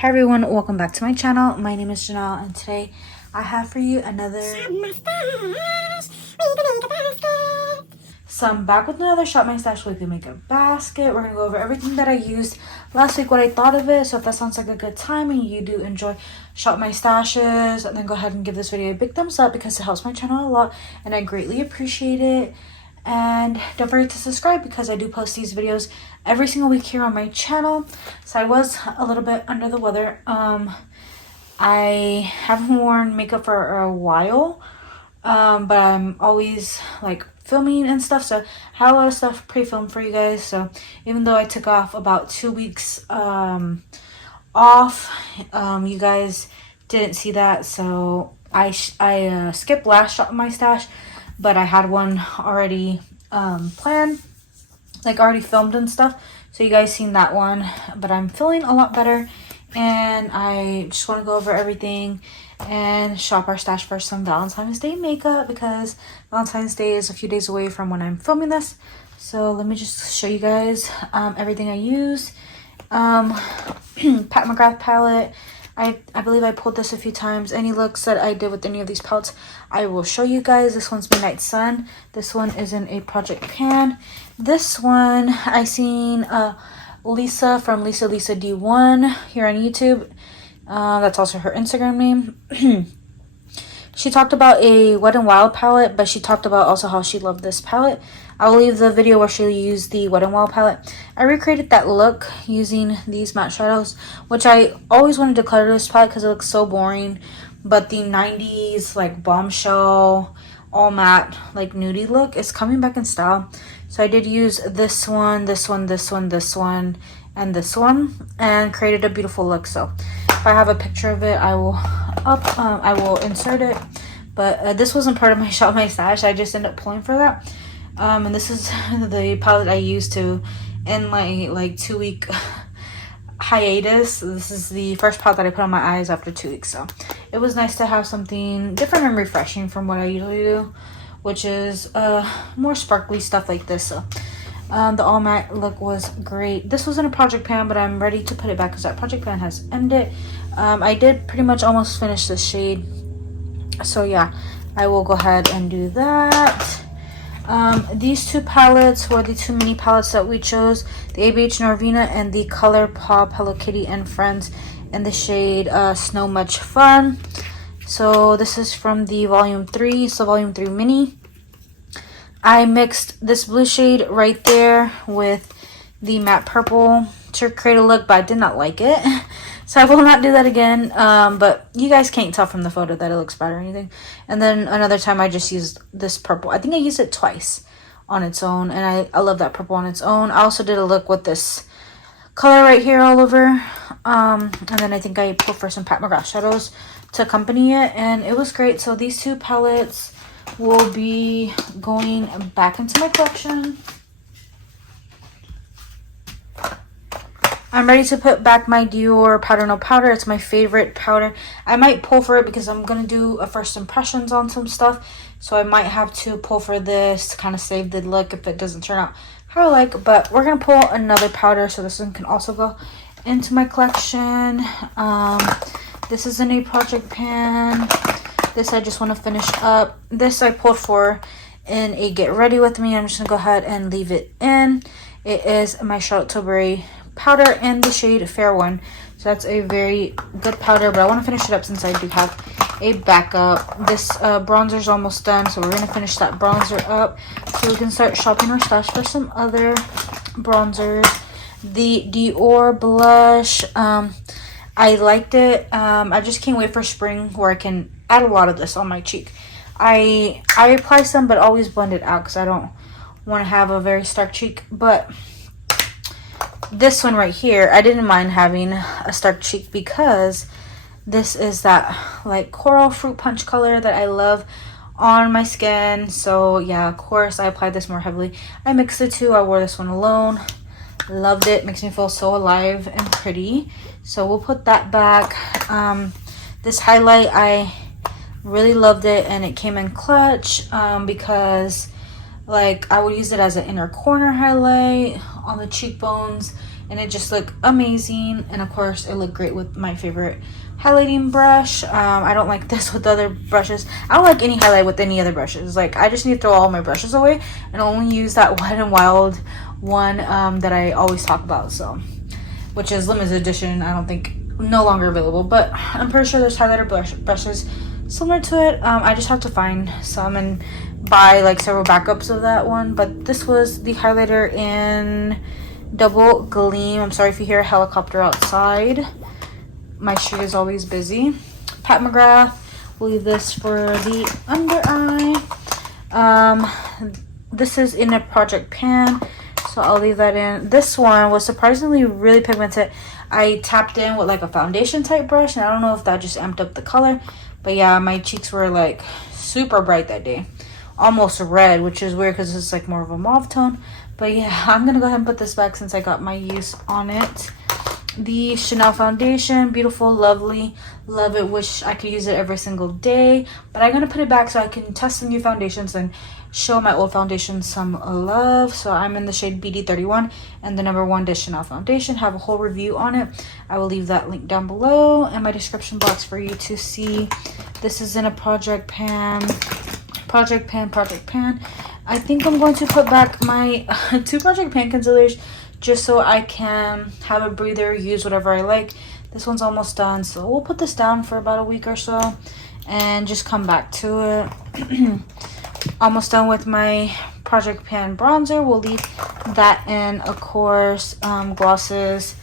Hi everyone, welcome back to my channel. My name is Janelle and today I have for you another... So I'm back with another Shop My Stash weekly makeup basket. We're going to go over everything that I used last week, what I thought of it. So if that sounds like a good time and you do enjoy Shop My Stashes, then go ahead and give this video a big thumbs up because it helps my channel a lot and I greatly appreciate it. And don't forget to subscribe because I do post these videos every single week here on my channel. So I was a little bit under the weather. I haven't worn makeup for a while, but I'm always like filming and stuff, so I had a lot of stuff pre-filmed for you guys. So even though I took off about 2 weeks off, you guys didn't see that, so I skipped last Shop My Stash, but I had one already planned, like already filmed and stuff, so you guys seen that one. But I'm feeling a lot better and I just want to go over everything and shop our stash for some Valentine's Day makeup because Valentine's Day is a few days away from when I'm filming this. So let me just show you guys everything I use. Mcgrath Palette. I believe I pulled this a few times. Any looks that I did with any of these palettes, I will show you guys. This one's Midnight Sun. This one is in a project pan. This one I seen Lisa from Lisa D1 here on YouTube. That's also her Instagram name. She talked about a Wet n Wild palette, but she talked about also how she loved this palette. I'll leave the video where she used the Wet n Wild palette. I recreated that look using these matte shadows, which I always wanted to color this palette because it looks so boring. But the 90s like bombshell all matte like nudie look is coming back in style. So I did use this one, this one, this one, this one, and this one, and created a beautiful look. So if I have a picture of it, I will insert it. But this wasn't part of my Shop My Stash. I just ended up pulling for that. And this is the palette I used to end my like 2 week hiatus. This is the first palette that I put on my eyes after 2 weeks. So it was nice to have something different and refreshing from what I usually do, which is more sparkly stuff like this. So the all matte look was great. This was in a project pan, but I'm ready to put it back because that project pan has ended. I did pretty much almost finish this shade, so yeah, I will go ahead and do that. These two palettes were the two mini palettes that we chose, the ABH Norvina and the ColourPop Hello Kitty and Friends in the shade Snow Much Fun. So this is from the volume 3, so volume 3 mini. I mixed this blue shade right there with the matte purple to create a look, but I did not like it. So I will not do that again. But you guys can't tell from the photo that it looks bad or anything. And then another time I just used this purple. I think I used it twice on its own, and I love that purple on its own. I also did a look with this color right here all over. And then I think I put for some Pat McGrath shadows to accompany it, and it was great. So these two palettes will be going back into my collection. I'm ready to put back my Dior Powder No Powder. It's my favorite powder. I might pull for it because I'm going to do a first impressions on some stuff. So I might have to pull for this to kind of save the look if it doesn't turn out how I like. But we're going to pull another powder, so this one can also go into my collection. This is in a project pan. This I just want to finish up. This I pulled for in a Get Ready With Me. I'm just going to go ahead and leave it in. It is my Charlotte Tilbury powder in the shade Fair One. So that's a very good powder, but I want to finish it up since I do have a backup. This bronzer is almost done, so we're going to finish that bronzer up so we can start shopping our stash for some other bronzers. The Dior Blush, I liked it. I just can't wait for spring where I can add a lot of this on my cheek. I apply some, but always blend it out because I don't want to have a very stark cheek. But this one right here, I didn't mind having a stark cheek because this is that like coral fruit punch color that I love on my skin. So yeah, of course I applied this more heavily. I mixed the two. I wore this one alone. Loved it. Makes me feel so alive and pretty. So we'll put that back. This highlight, I really loved it, and it came in clutch because like I would use it as an inner corner highlight on the cheekbones and it just looked amazing. And of course it looked great with my favorite highlighting brush. I don't like this with other brushes. I don't like any highlight with any other brushes. Like, I just need to throw all my brushes away and only use that Wet n Wild one that I always talk about, so, which is limited edition. I don't think, no longer available, but I'm pretty sure there's highlighter brushes similar to it. I just have to find some and buy like several backups of that one. But this was the highlighter in Double Gleam. I'm sorry if you hear a helicopter outside. My street is always busy. Pat McGrath. We'll leave this for the under eye. This is in a project pan, so I'll leave that in. This one was surprisingly really pigmented. I tapped in with like a foundation type brush, and I don't know if that just amped up the color, but yeah, my cheeks were like super bright that day, almost red, which is weird because it's like more of a mauve tone. But yeah, I'm gonna go ahead and put this back since I got my use on it. The Chanel foundation, beautiful, lovely, love it, wish I could use it every single day, but I'm gonna put it back so I can test the new foundations and show my old foundation some love. So I'm in the shade BD31 and the number 1 Dish Chanel foundation. Have a whole review on it. I will leave that link down below in my description box for you to see. This is in a project pan. I think I'm going to put back my 2 project pan concealers just so I can have a breather, use whatever I like. This one's almost done, so we'll put this down for about a week or so and just come back to it. Almost done with my project pan bronzer. We'll leave that in. Of course, glosses.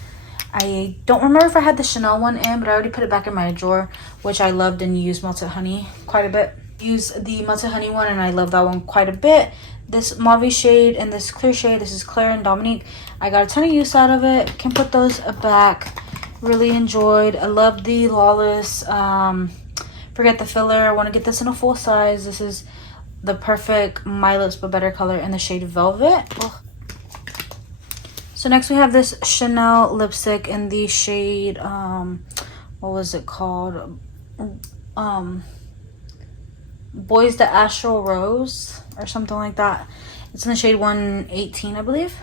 I don't remember if I had the Chanel one in, but I already put it back in my drawer, which I loved and used Melted Honey quite a bit. Use the Melted Honey one, and I love that one quite a bit. This mauve shade and this clear shade, this is Claire and Dominique. I got a ton of use out of it. Can put those back. Really enjoyed. I love the Lawless Forget the Filler. I want to get this in a full size. This is the perfect My Lips But Better color in the shade Velvet. Ugh. So next we have this Chanel lipstick in the shade what was it called, Boys the Astral Rose or something like that. It's in the shade 118, I believe.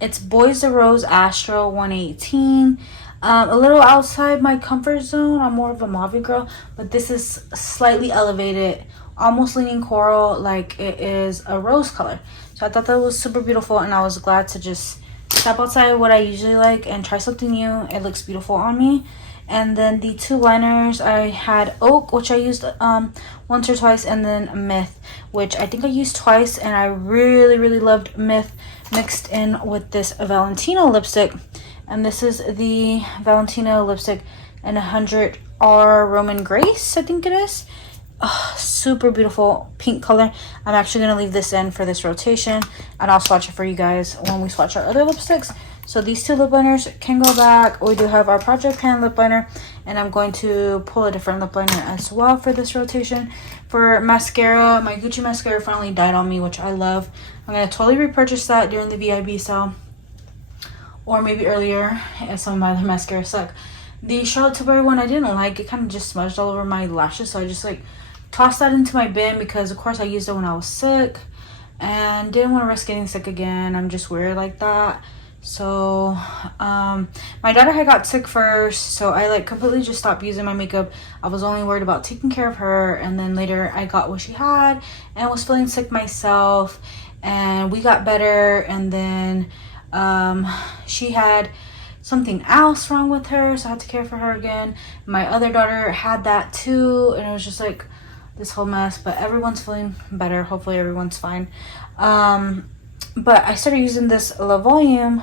It's Boys the Rose Astral 118. A little outside my comfort zone. I'm more of a mauve girl, but this is slightly elevated, almost leaning coral, like it is a rose color. So I thought that was super beautiful, and I was glad to just step outside what I usually like and try something new. It looks beautiful on me. And then the 2 liners, I had Oak, which I used once or twice, and then Myth, which I think I used twice, and I really loved Myth mixed in with this Valentino lipstick. And this is the Valentino lipstick in 100R Roman Grace, I think it is. Oh, super beautiful pink color. I'm actually going to leave this in for this rotation, and I'll swatch it for you guys when we swatch our other lipsticks. So these 2 lip liners can go back. We do have our project pan lip liner, and I'm going to pull a different lip liner as well for this rotation. For mascara, my Gucci mascara finally died on me, which I love. I'm going to totally repurchase that during the VIB sale, or maybe earlier if some of my other mascaras suck. The Charlotte Tilbury one I didn't like. It kind of just smudged all over my lashes, so I just like tossed that into my bin because of course I used it when I was sick and didn't want to risk getting sick again. I'm just weird like that. So my daughter had got sick first, so I like completely just stopped using my makeup. I was only worried about taking care of her, and then later I got what she had and was feeling sick myself, and we got better. And then she had something else wrong with her, so I had to care for her again. My other daughter had that too, and it was just like this whole mess, but everyone's feeling better. Hopefully everyone's fine. But I started using this La Volume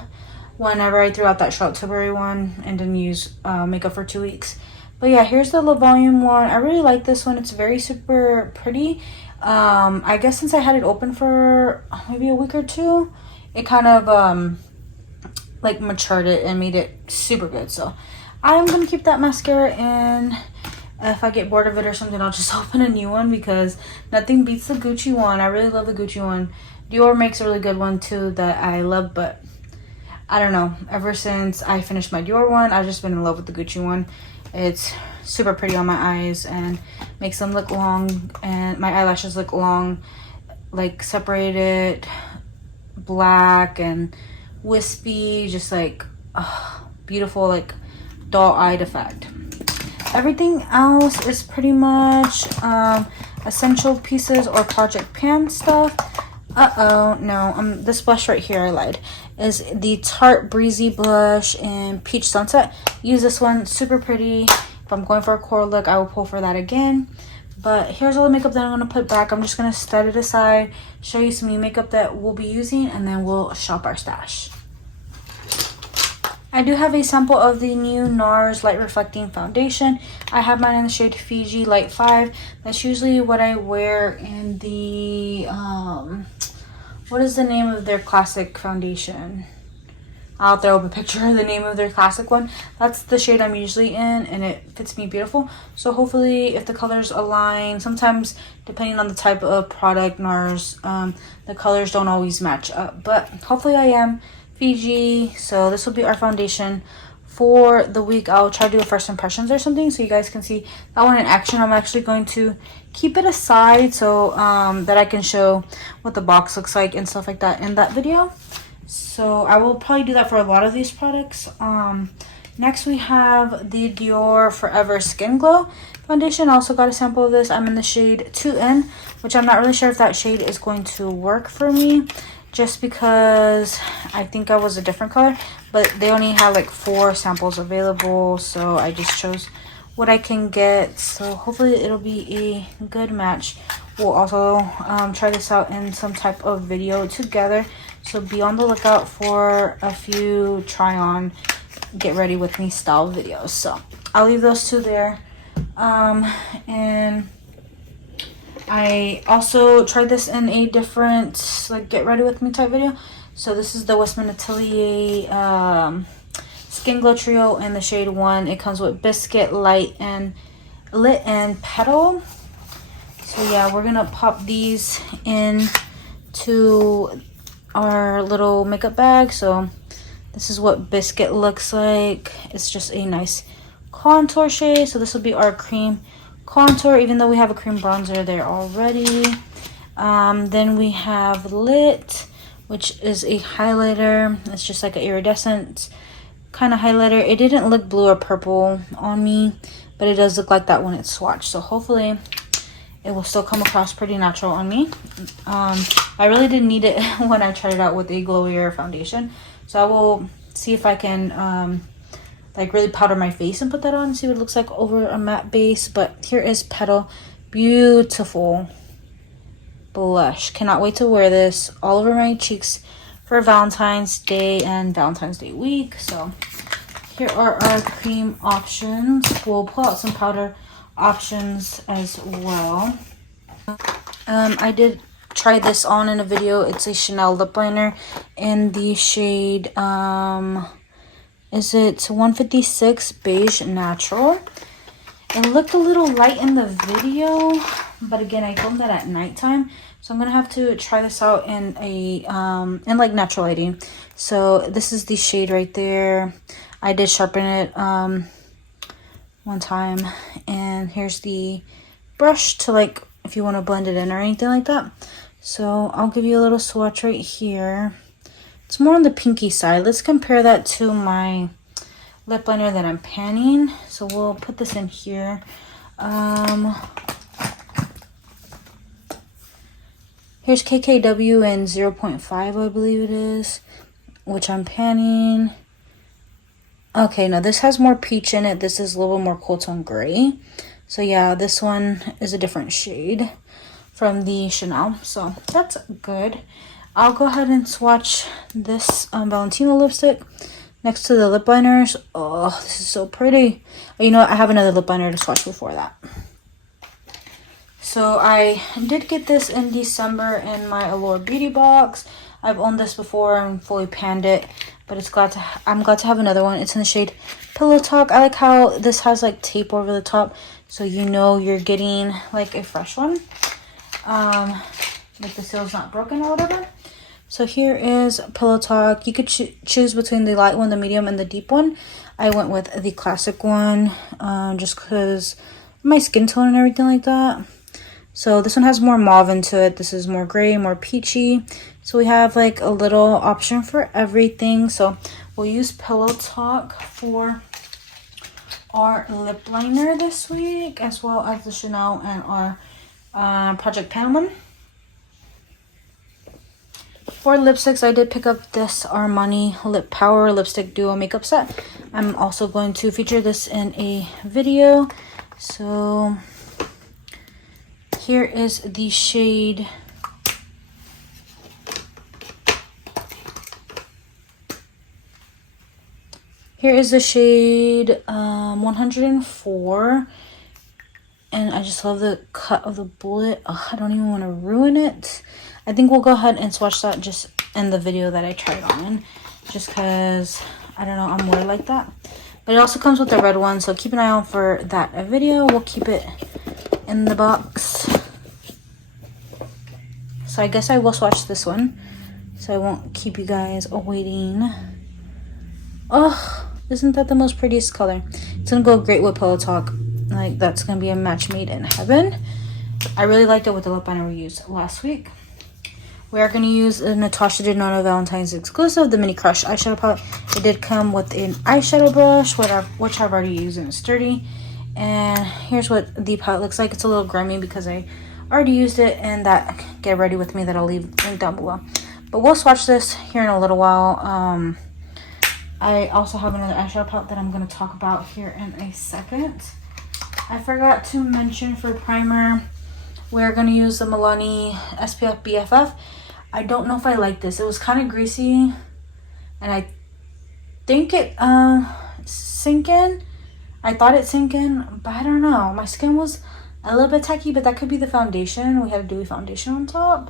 whenever I threw out that Charlotte Tilbury one and didn't use makeup for 2 weeks. But yeah, here's the La Volume one. I really like this one. It's very super pretty. I guess since I had it open for maybe a week or 2, it kind of like matured it and made it super good. So I'm gonna keep that mascara in. If I get bored of it or something, I'll just open a new one because nothing beats the Gucci one. I really love the Gucci one. Dior makes a really good one too that I love, but I don't know. Ever since I finished my Dior one, I've just been in love with the Gucci one. It's super pretty on my eyes and makes them look long, and my eyelashes look long like separated black and wispy, just like beautiful, like doll-eyed effect. Everything else is pretty much essential pieces or project pan stuff. This blush right here, I lied, is the Tarte Breezy blush in Peach Sunset. Use this one, super pretty. If I'm going for a coral look, I will pull for that again. But here's all the makeup that I'm going to put back. I'm just going to set it aside, show you some new makeup that we'll be using, and then we'll shop our stash. I do have a sample of the new Nars Light Reflecting Foundation. I have mine in the shade Fiji Light 5. That's usually what I wear in the, what is the name of their classic foundation? I'll throw up a picture of the name of their classic one. That's the shade I'm usually in, and it fits me beautiful. So hopefully if the colors align, sometimes depending on the type of product, Nars, the colors don't always match up. But hopefully I am. Fiji. So this will be our foundation for the week. I'll try to do a first impressions or something so you guys can see that one in action. I'm actually going to keep it aside so that I can show what the box looks like and stuff like that in that video. So I will probably do that for a lot of these products. Next we have the Dior Forever Skin Glow foundation. I also got a sample of this. I'm in the shade 2N, which I'm not really sure if that shade is going to work for me, just because I think I was a different color, but they only had like 4 samples available, so I just chose what I can get. So hopefully it'll be a good match. We'll also try this out in some type of video together, so be on the lookout for a few try on, get ready with me style videos. So I'll leave those 2 there. And I also tried this in a different, like, get ready with me type video. So this is the Westman Atelier Skin Glow Trio in the shade 1. It comes with Biscuit, Lit, and Petal. So yeah, we're gonna pop these into our little makeup bag. So this is what Biscuit looks like. It's just a nice contour shade. So this will be our cream contour, even though we have a cream bronzer there already. Then we have Lit, which is a highlighter. It's just like an iridescent kind of highlighter. It didn't look blue or purple on me, but it does look like that when it's swatched. So hopefully it will still come across pretty natural on me. I really didn't need it when I tried it out with a glowier foundation. So I will see if I can like really powder my face and put that on and see what it looks like over a matte base. But here is Petal. Beautiful blush. Cannot wait to wear this all over my cheeks for Valentine's Day and Valentine's Day week. So here are our cream options. We'll pull out some powder options as well. I did try this on in a video. It's a Chanel lip liner in the shade is it 156 Beige Natural. It looked a little light in the video, but again, I filmed that at nighttime, so I'm gonna have to try this out in a in like natural lighting. So this is the shade right there. I did sharpen it one time, and here's the brush to, like, if you want to blend it in or anything like that. So I'll give you a little swatch right here. It's more on the pinky side. Let's compare that to my lip liner that I'm panning. So we'll put this in here. Here's KKW in 0.5, I believe it is, which I'm panning. Okay, no, this has more peach in it. This is a little more cool tone gray. So yeah, this one is a different shade from the Chanel. So that's good. I'll go ahead and swatch this Valentino lipstick next to the lip liners. Oh, this is so pretty. You know what? I have another lip liner to swatch before that. So I did get this in December in my Allure Beauty box. I've owned this before and fully panned it, but I'm glad to have another one. It's in the shade Pillow Talk. I like how this has like tape over the top, so you know you're getting like a fresh one. Like the seal's not broken or whatever. So here is Pillow Talk. You could choose between the light one, the medium, and the deep one. I went with the classic one just because my skin tone and everything like that. So this one has more mauve into it. This is more gray, more peachy. So we have like a little option for everything. So we'll use Pillow Talk for our lip liner this week, as well as the Chanel and our Project Pan one. For lipsticks, I did pick up this Armani Lip Power Lipstick Duo Makeup Set. I'm also going to feature this in a video. So here is the shade Here is the shade 104, and I just love the cut of the bullet. I don't even want to ruin it. I think we'll go ahead and swatch that just in the video that I tried on, just because, I don't know, I'm weird like that. But it also comes with the red one, so keep an eye out for that video. We'll keep it in the box. So I guess I will swatch this one, so I won't keep you guys waiting. Oh, isn't that the most prettiest color? It's gonna go great with Pillow Talk. Like, that's gonna be a match made in heaven. I really liked it with the lip liner we used last week. We are gonna use a Natasha Denona Valentine's exclusive, the Mini Crush eyeshadow palette. It did come with an eyeshadow brush, which I've already used, and it's sturdy. And here's what the palette looks like. It's a little grimy because I already used it, and that Get Ready With Me that I'll leave linked down below. But we'll swatch this here in a little while. I also have another eyeshadow palette that I'm going to talk about here in a second. I forgot to mention for primer, we're going to use the Milani SPF BFF. I don't know if I like this. It was kind of greasy, and I think it sank in. I thought it sank in, but I don't know. My skin was a little bit tacky, but that could be the foundation. We had a dewy foundation on top.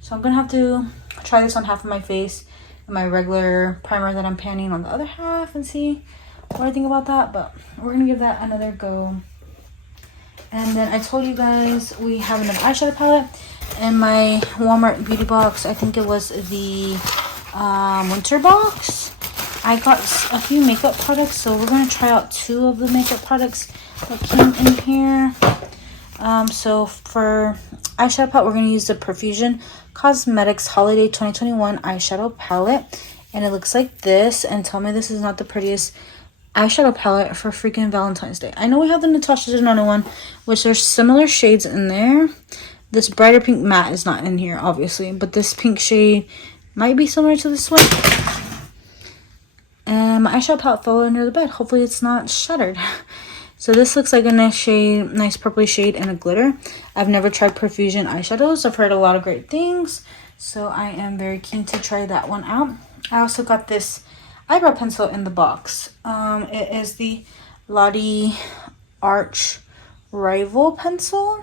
So I'm going to have to try this on half of my face, my regular primer that I'm panning on the other half, and see what I think about that. But we're gonna give that another go. And then I told you guys we have another eyeshadow palette in my Walmart beauty box. I think it was the winter box. I got a few makeup products, so we're gonna try out 2 of the makeup products that came in here. So for eyeshadow palette, we're going to use the Perfusion Cosmetics Holiday 2021 eyeshadow palette, and it looks like this. And tell me this is not the prettiest eyeshadow palette for freaking Valentine's Day. I know we have the Natasha Denona one, which there's similar shades in there. This brighter pink matte is not in here, obviously, but this pink shade might be similar to this one. And my eyeshadow palette fell under the bed. Hopefully it's not shattered. So this looks like a nice shade, nice purpley shade, and a glitter. I've never tried Perfusion eyeshadows. I've heard a lot of great things, so I am very keen to try that one out. I also got this eyebrow pencil in the box. It is the Lottie Arch Rival pencil.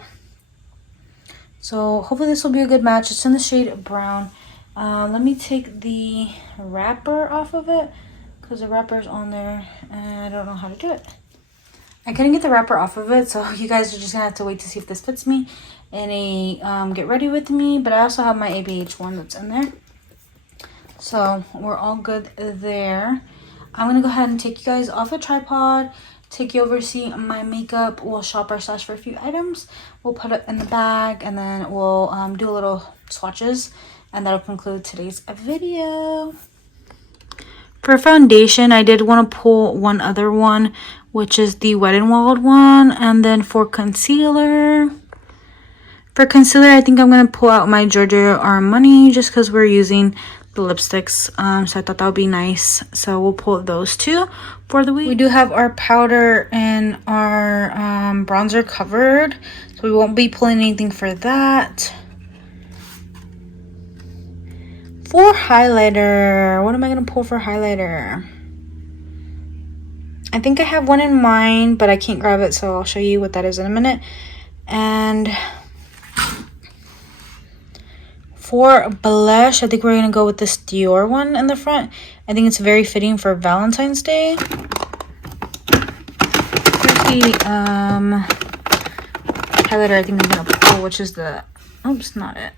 So hopefully this will be a good match. It's in the shade brown. Let me take the wrapper off of it, because the wrapper's on there and I don't know how to do it. I couldn't get the wrapper off of it, so you guys are just gonna have to wait to see if this fits me in a Get Ready With Me. But I also have my ABH one that's in there, so we're all good there. I'm gonna go ahead and take you guys off a tripod, take you over to see my makeup. We'll shop our stash for a few items. We'll put it in the bag, and then we'll do a little swatches, and that'll conclude today's video. For foundation, I did want to pull one other one, which is the Wet n Wild one. And then for concealer, I think I'm going to pull out my Giorgio Armani, just because we're using the lipsticks. So I thought that would be nice. So we'll pull those 2 for the week. We do have our powder and our bronzer covered, so we won't be pulling anything for that. For highlighter, what am I going to pull for highlighter? I think I have one in mind, but I can't grab it, so I'll show you what that is in a minute. And for blush, I think we're going to go with this Dior one in the front. I think it's very fitting for Valentine's Day. Here's the highlighter I think I'm going to pull, which is the... Oops, not it.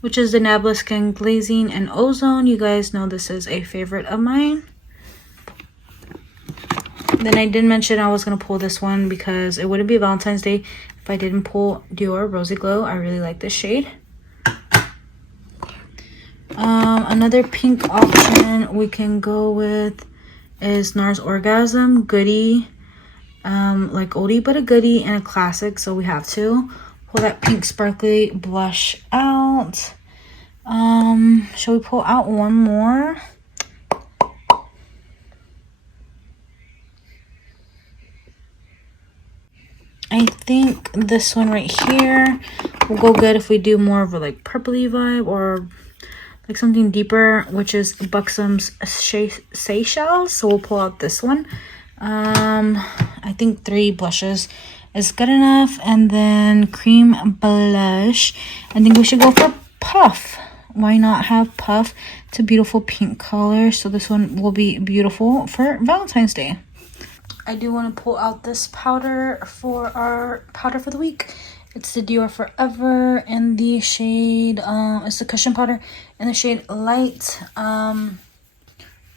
Which is the Nabla Skin Glazing and Ozone. You guys know this is a favorite of mine. Then I did mention I was going to pull this one because it wouldn't be Valentine's Day if I didn't pull Dior Rosy Glow. I really like this shade. Another pink option we can go with is Nars Orgasm. Goodie. Like oldie but a goodie and a classic, so we have to pull that pink sparkly blush out. Shall we pull out one more? I think this one right here will go good if we do more of a like purpley vibe or like something deeper, which is Buxom's Seychelles. So we'll pull out this one. I think 3 blushes is good enough. And then cream blush. I think we should go for Puff. Why not have Puff? It's a beautiful pink color. So this one will be beautiful for Valentine's Day. I do want to pull out this powder for our powder for the week. It's the Dior Forever in the shade, it's the cushion powder in the shade Light.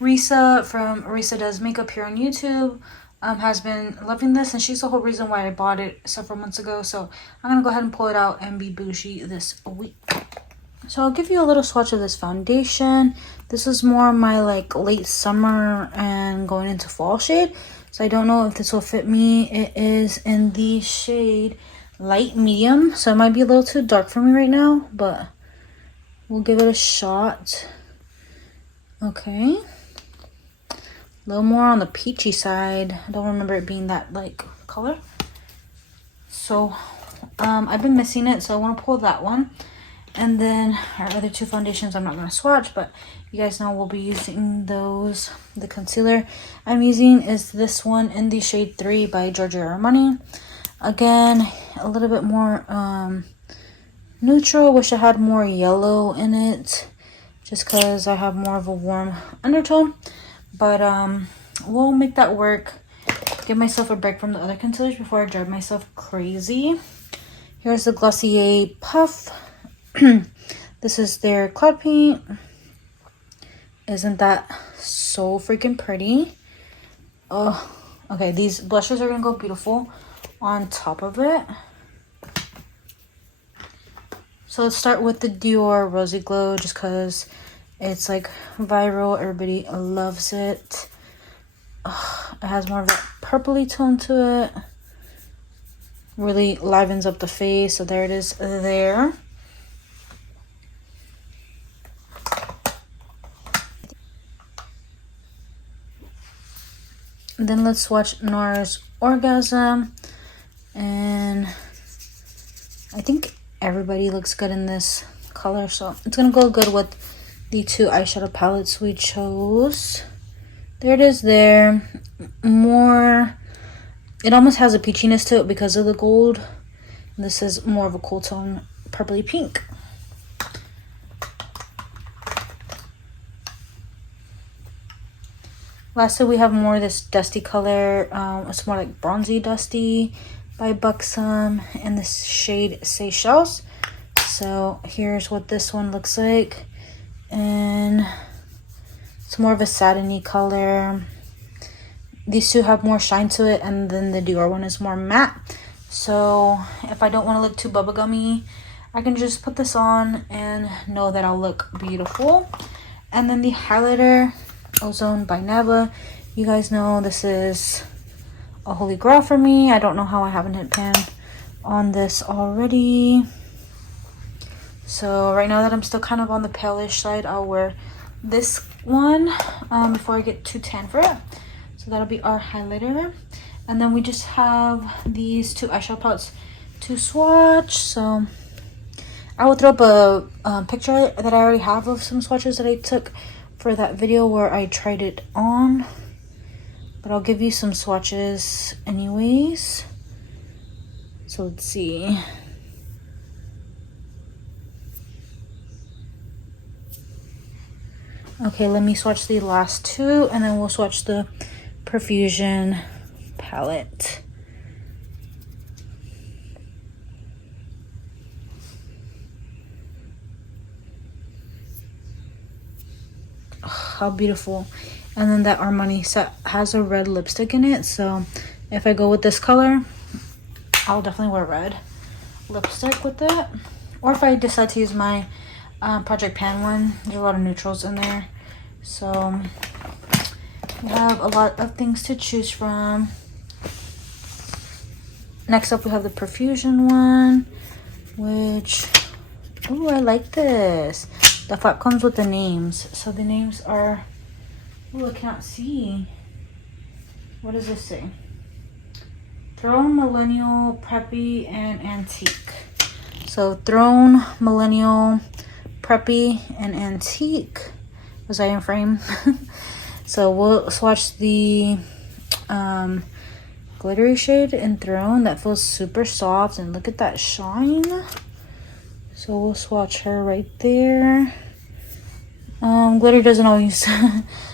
Risa from Risa Does Makeup here on YouTube has been loving this, and she's the whole reason why I bought it several months ago. So I'm going to go ahead and pull it out and be bougie this week. So I'll give you a little swatch of this foundation. This is more my like late summer and going into fall shade. So I don't know if this will fit me. It is in the shade Light Medium. So it might be a little too dark for me right now, but we'll give it a shot. Okay. A little more on the peachy side. I don't remember it being that like color. So I've been missing it, so I want to pull that one. And then our other 2 foundations I'm not going to swatch, but you guys know we'll be using those. The concealer I'm using is this one in the shade 3 by Giorgio Armani. Again, a little bit more neutral. Wish I had more yellow in it, just because I have more of a warm undertone. But we'll make that work. Give myself a break from the other concealers before I drive myself crazy. Here's the Glossier Puff. This is their cloud paint. Isn't that so freaking pretty? Oh, okay. These blushes are gonna go beautiful on top of it. So let's start with the Dior Rosy Glow, just because it's like viral. Everybody loves it. It has more of a purpley tone to it. Really livens up the face. So there it is there. And then let's swatch Nars Orgasm. And I think everybody looks good in this color. So it's going to go good with the 2 eyeshadow palettes we chose. There it is there. More, it almost has a peachiness to it because of the gold. And this is more of a cool tone, purpley pink. Lastly, we have more of this dusty color. It's more like bronzy dusty by Buxom in this shade Seychelles. So here's what this one looks like. And it's more of a satiny color. These 2 have more shine to it, and then the Dior one is more matte. So if I don't want to look too bubblegummy, I can just put this on and know that I'll look beautiful. And then the highlighter, Ozone by Neva. You guys know this is a holy grail for me. I don't know how I haven't hit pan on this already. So right now that I'm still kind of on the palish side, I'll wear this one before I get too tan for it. So that'll be our highlighter. And then we just have these 2 eyeshadow palettes to swatch. So I will throw up a picture that I already have of some swatches that I took for that video where I tried it on. But I'll give you some swatches anyways. So let's see. Okay, let me swatch the last 2 and then we'll swatch the Perfusion palette. Oh, how beautiful And then that Armani set has a red lipstick in it. So if I go with this color, I'll definitely wear red lipstick with it. Or if I decide to use my Project Pan one, there's a lot of neutrals in there. So we have a lot of things to choose from. Next up, we have the Perfusion one, which, oh, I like this. The flap comes with the names. So the names are, oh, I cannot see. What does this say? Throne, Millennial, Preppy, and Antique. So Throne, Millennial, Preppy, and Antique. Was I in frame? So we'll swatch the glittery shade in Throne. That feels super soft, and look at that shine. So we'll swatch her right there. Glitter doesn't always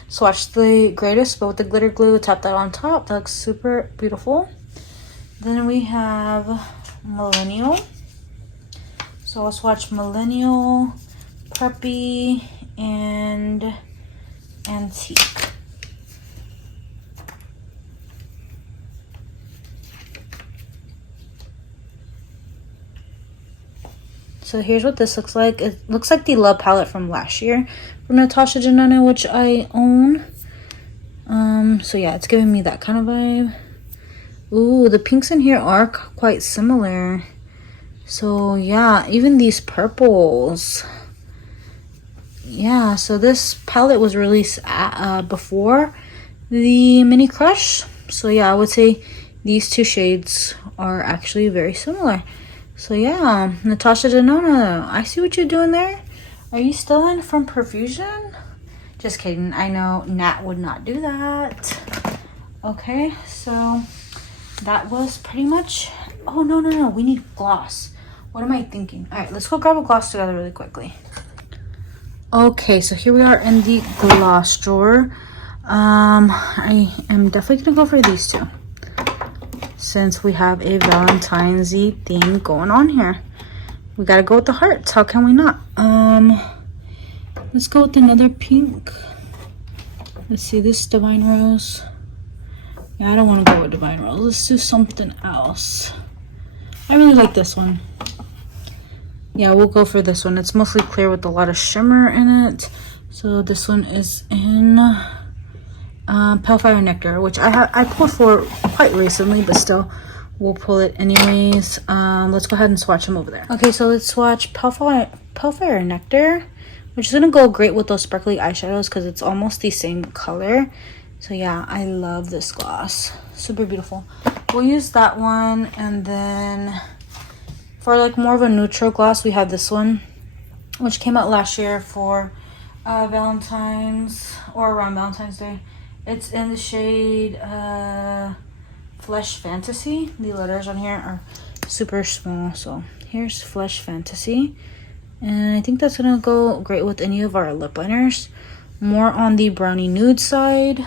swatch the greatest, but with the glitter glue, tap that on top. That looks super beautiful. Then we have Millennial. So I'll swatch Millennial, Preppy, and Antique. So here's what this looks like. It looks like the Love palette from last year from Natasha Denona, which I own. So yeah, it's giving me that kind of vibe. Ooh, the pinks in here are quite similar. So yeah, even these purples. Yeah, so this palette was released before the Mini Crush. So yeah, I would say these two shades are actually very similar. So yeah, Natasha Denona, I see what you're doing there. Are you still in from Perfusion? Just kidding. I know Nat would not do that. Okay, so that was pretty much... Oh, no. We need gloss. What am I thinking? All right, let's go grab a gloss together really quickly. Okay, so here we are in the gloss drawer. I am definitely going to go for these two, since we have a Valentine's-y theme going on here. We got to go with the hearts. How can we not? Let's go with another pink. Let's see, this Divine Rose. Yeah, I don't want to go with Divine Rose. Let's do something else. I really like this one. Yeah, we'll go for this one. It's mostly clear with a lot of shimmer in it. So this one is in Pale Fire Nectar, which I pulled for quite recently, but still, we'll pull it anyways. Let's go ahead and swatch them over there. Okay, so let's swatch Pale Fire Nectar, which is gonna go great with those sparkly eyeshadows because it's almost the same color. So yeah, I love this gloss. Super beautiful. We'll use that one, and then for like more of a neutral gloss, we have this one, which came out last year for Valentine's, or around Valentine's Day. It's in the shade Flesh Fantasy. The letters on here are super small, so here's Flesh Fantasy. And I think that's gonna go great with any of our lip liners. More on the brownie nude side.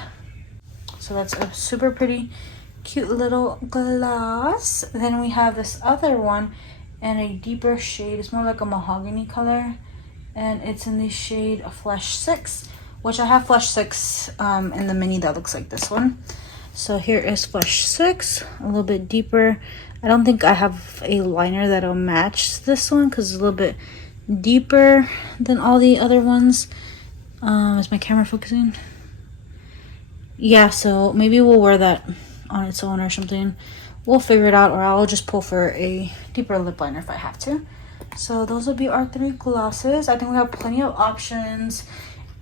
So that's a super pretty, cute little gloss. Then we have this other one in a deeper shade. It's more like a mahogany color. And it's in the shade of Flesh 6, which I have Flesh 6 in the mini that looks like this one. So here is Flesh 6, a little bit deeper. I don't think I have a liner that'll match this one because it's a little bit deeper than all the other ones. Is my camera focusing? Yeah, so maybe we'll wear that on its own or something. We'll figure it out, or I'll just pull for a deeper lip liner if I have to. So those will be our 3 glosses. I think we have plenty of options,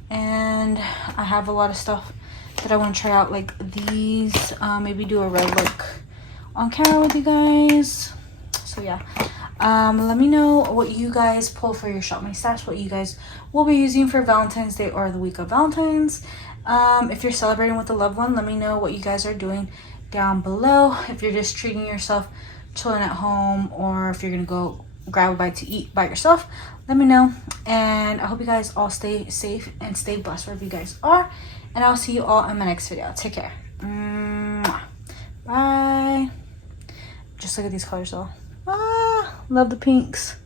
and I have a lot of stuff that I want to try out, like these. Maybe do a red look on camera with you guys. So yeah, let me know what you guys pull for your Shop My Stash, what you guys will be using for Valentine's Day or the week of Valentine's. If you're celebrating with a loved one, let me know what you guys are doing down below. If you're just treating yourself, chilling at home, or if you're gonna go grab a bite to eat by yourself, let me know. And I hope you guys all stay safe and stay blessed wherever you guys are, and I'll see you all in my next video. Take care. Bye. Just look at these colors though. Love the pinks.